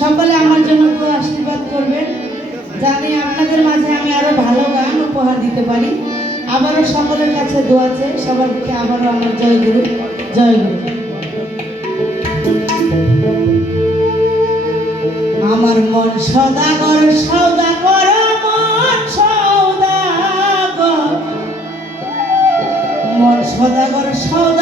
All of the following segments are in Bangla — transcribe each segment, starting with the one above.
সকলে আমার জন্য আশীর্বাদ করবেন। জানি আপনাদের মাঝে আমি আরও ভালো গান উপহার দিতে পারি। আবারও সকলের কাছে দোয়া চাই সবাইকে আবারও আমার জয় গুরু জয় গুরু। আমার মন সদাগর সদাগর, মন সদাগর। মন সদাগর, সদা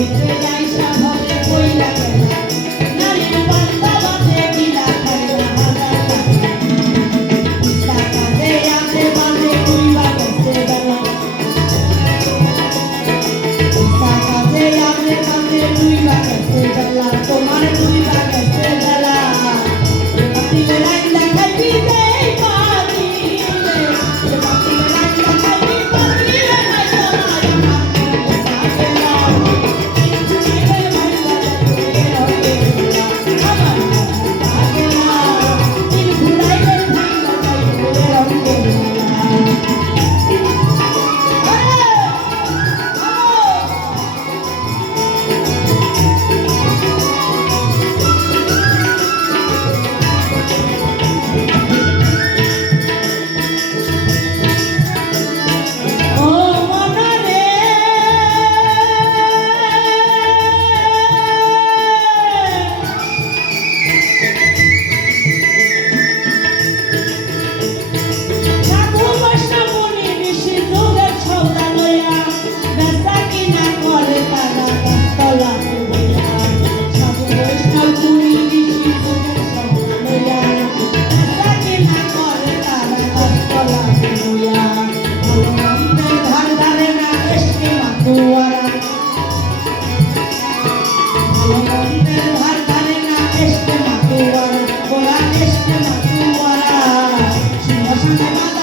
Thank you. Música